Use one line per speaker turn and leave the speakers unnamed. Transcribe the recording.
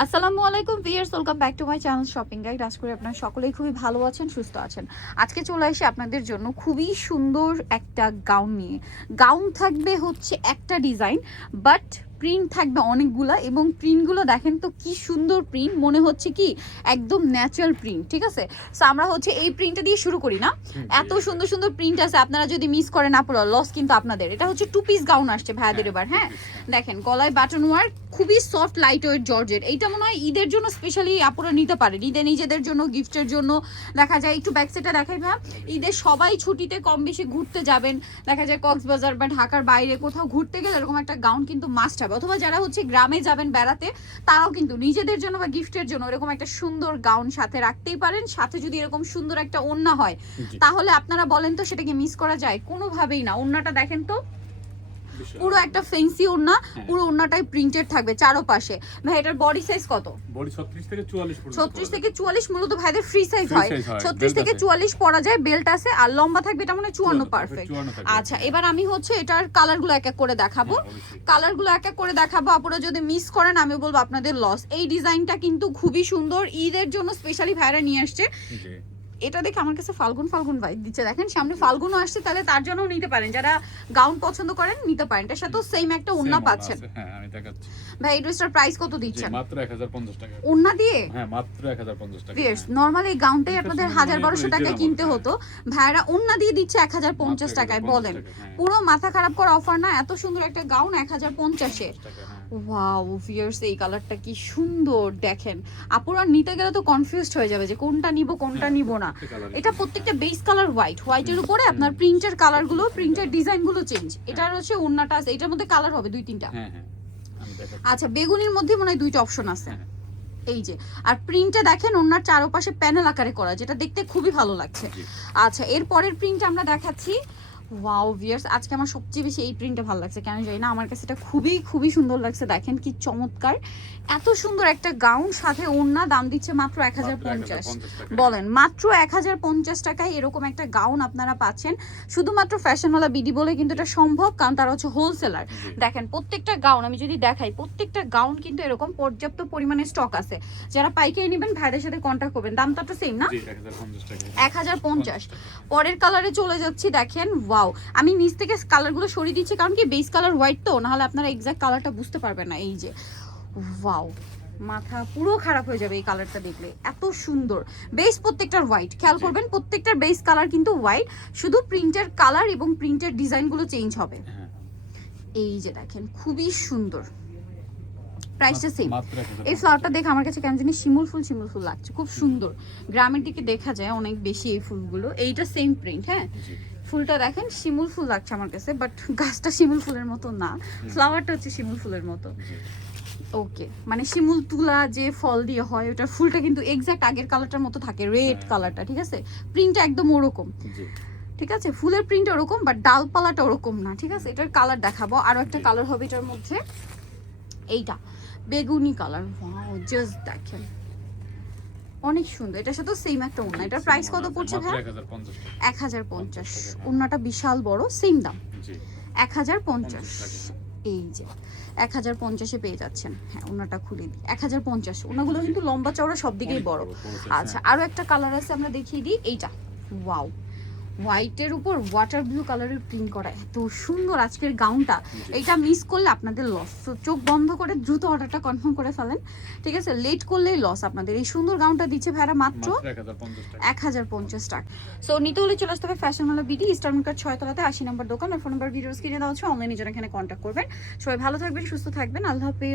আসসালামু আলাইকুম viewers welcome back to my channel shopping guide. আজ করে আপনারা সকলেই খুবই ভালো আছেন, সুস্থ আছেন। আজকে চলে এসে আপনাদের জন্য খুবই সুন্দর একটা গাউন নিয়ে। গাউন থাকবে হচ্ছে একটা ডিজাইন, বাট প্রিন্ট থাকবে অনেকগুলা এবং প্রিন্টগুলো দেখেন তো কি সুন্দর প্রিন্ট মনে হচ্ছে কি একদম ন্যাচারাল প্রিন্ট ঠিক আছে? সো আমরা হচ্ছে এই প্রিন্টটা দিয়ে শুরু করি না। এত সুন্দর সুন্দর প্রিন্ট আছে আপনারা যদি মিস করেন আপুরা লস কিন্তু আপনাদের। এটা হচ্ছে টু পিস গাউন আসছে ভাইয়াদের এবার হ্যাঁ? দেখেন গলায় বাটন ওয়ার্ক খুবই সফট লাইট ওয়েট জর্জের এইটা মনে হয় ঈদের জন্য স্পেশালি আপুরা নিতে পারেন। ঈদে নিজেদের জন্য গিফটের জন্য দেখা যায় একটু ব্যাক সেটা দেখাই ভাই ঈদে সবাই ছুটিতে কম বেশি ঘুরতে যাবেন। দেখা যায় কক্সবাজার বা ঢাকার বাইরে কোথাও ঘুরতে গেলে এরকম একটা গাউন কিন্তু মাস্ট হবে অথবা যারা হচ্ছে গ্রামে যাবেন বেড়াতে তারাও কিন্তু নিজেদের জন্য বা গিফটের জন্য এরকম একটা সুন্দর গাউন সাথে রাখতেই পারেন। সাথে যদি এরকম সুন্দর একটা ওড়না হয় তাহলে আপনারা বলেন তো সেটাকে মিস করা যায়। কোনোভাবেই না। ওড়নাটা দেখেন তো। পুরো একটা ফেন্সি ওড়না
হ্যাঁ।
পুরো ওড়নাটাই প্রিন্টেড থাকবে চারোপাশে। ভাই এটার বডি সাইজ কত?
বডি 36 থেকে 44 পর্যন্ত
ছত্রিশ
পাওয়া
থেকে চুয়াল্লিশ মূলত ভাইদের ফ্রি সাইজ হয়।
size হয়,
ছত্রিশ
belt
থেকে
আছে।
চুয়াল্লিশ পরা যায় বেল্ট আছে আর লম্বা থাকবে এটা মানে
যায়।
চুয়ান্ন
54,
পারফেক্ট আচ্ছা এবার আমি হচ্ছে এটার কালারগুলো এক এক করে দেখাবো।
হ্যাঁ।
কালারগুলো এক এক করে দেখাবো। আপনারা যদি মিস করেন আমি বলব আপনাদের লস এই ডিজাইনটা কিন্তু খুবই সুন্দর। ঈদের জন্য স্পেশালি ভাইরা নিয়ে আসছে। এটা দেখে আমার কাছে ফাল্গুন ফাল্গুন ভাই দিচ্ছে। দেখেন সামনে ফাল্গুনও আসছে তাহলে তার জন্যও নিতে পারেন। যারা গাউন পছন্দ করেন নিতে পারেন। এটার সাথেও সেম একটা ওড়না পাচ্ছেন।
হ্যাঁ, আমি দেখাচ্ছি।
ভাই এই ড্রেসটার প্রাইস কত দিচ্ছেন?
মাত্র 1050 টাকা।
ওড়না দিয়ে?
হ্যাঁ, মাত্র 1050 টাকা। হ্যাঁ।
নর্মালি এই গাউনটাই আপনাদের
শুনে
হাজার
মনে
বারোশো
হয়
টাকায় কিনতে
আমার,
হতো। ভাইরা ওড়না দিয়ে দিচ্ছে এক হাজার পঞ্চাশ
মাত্র
টাকায় বলেন।
হ্যাঁ।
পুরো মাথা খারাপ করা অফার না এত সুন্দর একটা গাউন এক হাজার পঞ্চাশ।
পঞ্চাশে 50 টাকা, হ্যাঁ।
ওয়াও ভিউয়ার্স এই কালারটা কি সুন্দর দেখেন। আপুরা নিতে গেলে তো কনফিউজড হয়ে যাবে যে কোনটা নিব কোনটা
হ্যাঁ,
নিব না। এটা প্রত্যেকটা বেস কালার হোয়াইট হোয়াইটের উপরে আপনার প্রিন্টের কালারগুলো প্রিন্টের ডিজাইনগুলো চেঞ্জ এটার হচ্ছে ওড়নাটা আছে। এটার মধ্যে কালার হবে দুই তিনটা।
হ্যাঁ, হ্যাঁ।
আচ্ছা বেগুনির মধ্যে মনে হয় দুইটা অপশন আছে।
হ্যাঁ।
এই যে। আর প্রিন্টটা দেখেন ওনার চারপাশে প্যানেল আকারে করা যেটা দেখতে খুবই ভালো লাগছে। আচ্ছা এর পরের প্রিন্ট আমরা দেখাচ্ছি। ওয়াও ভিয়ার্স আজকে আমার সবচেয়ে বেশি এই প্রিন্টটা ভালো লাগছে। কেন জানি না আমার কাছে এটা খুবই খুবই সুন্দর লাগছে। দেখেন কি চমৎকার। এত সুন্দর একটা গাউন সাথে ওড়না দাম দিচ্ছে মাত্র এক হাজার পঞ্চাশ। বলেন মাত্র এক হাজার পঞ্চাশ টাকায় এরকম একটা গাউন আপনারা পাচ্ছেন। শুধুমাত্র ফ্যাশনওয়ালা বিডি বলে কিন্তু এটা সম্ভব কারণ তারা হচ্ছে হোলসেলার দেখেন প্রত্যেকটা গাউন আমি যদি দেখাই প্রত্যেকটা গাউন কিন্তু এরকম পর্যাপ্ত পরিমাণে স্টক আছে। যারা পাইকারি নেবেন ভাইদের সাথে কন্ট্যাক্ট করবেন। দামটা তো সেম না?
জি, 1050 টাকা।
এক হাজার পঞ্চাশ। পরের কালারে চলে যাচ্ছি দেখেন ওয়াও আমি নিচ থেকে কালারগুলো সরিয়ে দিচ্ছি কারণ কি বেস কালার হোয়াইট তো নাহলে আপনারা এক্সাক্ট কালারটা বুঝতে পারবেন না এই যে। ওয়াও মাথা পুরো খারাপ হয়ে যাবে এই কালারটা দেখলে। এত সুন্দর। বেস প্রত্যেকটার হোয়াইট খেয়াল করবেন প্রত্যেকটার বেস কালার কিন্তু হোয়াইট শুধু প্রিন্টের কালার এবং প্রিন্টের ডিজাইনগুলো চেঞ্জ হবে।
হ্যাঁ।
এই যে দেখেন খুবই সুন্দর। প্রাইসটা সেম এই ফ্লাওয়ারটা দেখে আমার কাছে কেন জানি শিমুল ফুল শিমুল ফুল লাগছে। খুব সুন্দর। গ্রামের দিকে দেখা যায় অনেক বেশি এই ফুলগুলো। এইটা সেম প্রিন্ট হ্যাঁ। ফুলটা দেখেন শিমুল ফুল লাগছে আমার কাছে বাট গাছটা শিমুল ফুলের মতো না। ফ্লাওয়ারটা হচ্ছে শিমুল ফুলের মতো। ওকে মানে শিমুল তুলা যে ফল দিয়ে হয় ওটার ফুলটা কিন্তু এক্সাক্ট আগের কালারটার মতো থাকে রেড
হ্যাঁ।
কালারটা ঠিক আছে? প্রিন্টটা একদম ওরকম। ঠিক আছে? ফুলের প্রিন্ট ওরকম বাট ডালপালাটা ওরকম না ঠিক আছে? এটার কালার দেখাবো। আরও একটা কালার হবে এটার মধ্যে। এইটা বেগুনি কালার জাস্ট দেখেন। অনেক সুন্দর। এটার সাথে সেম একটা ওড়না। এটার প্রাইস কত পড়ছে ভাই
1050 টাকা।
এক হাজার পঞ্চাশ।
টাকা।
ওড়নাটা বিশাল বড় সেম দাম।
জি।
এক হাজার পঞ্চাশ। এই যে এক হাজার পঞ্চাশে পেয়ে যাচ্ছেন। হ্যাঁ ওনাটা খুলে দিই। এক হাজার পঞ্চাশ। ওনাগুলো কিন্তু লম্বা চওড়া সব দিকেই বড়।
size,
আচ্ছা
আরও
আরও একটা কালার আছে আমরা দেখিয়ে দিই। এইটা। ওয়াও হোয়াইটের উপর ওয়াটার ব্লু কালারের প্রিন্ট করা। এত সুন্দর আজকের গাউনটা
জি।
এইটা মিস করলে আপনাদের লস তো চোখ বন্ধ করে দ্রুত অর্ডারটা কনফার্ম করে ফেলেন। ঠিক আছে? লেট করলেই লস আপনাদের। এই সুন্দর গাউনটা দিচ্ছে ভাড়া মাত্র
মাত্র 1050 টাকা।
এক হাজার পঞ্চাশ টাকা। সো নিতে হলে চলে আসতে হবে ফ্যাশনওয়ালা বিডি ইস্টার্ন কার্ড ছয়তলাতে আশি নম্বর দোকান। আর ফোন নাম্বার ভিডিওস কিনে দেওয়া হচ্ছে অনলাইনে যারা এখানে কন্ট্যাক্ট করবেন। সবাই ভালো থাকবেন সুস্থ থাকবেন। আল্লাহ হাফেজ।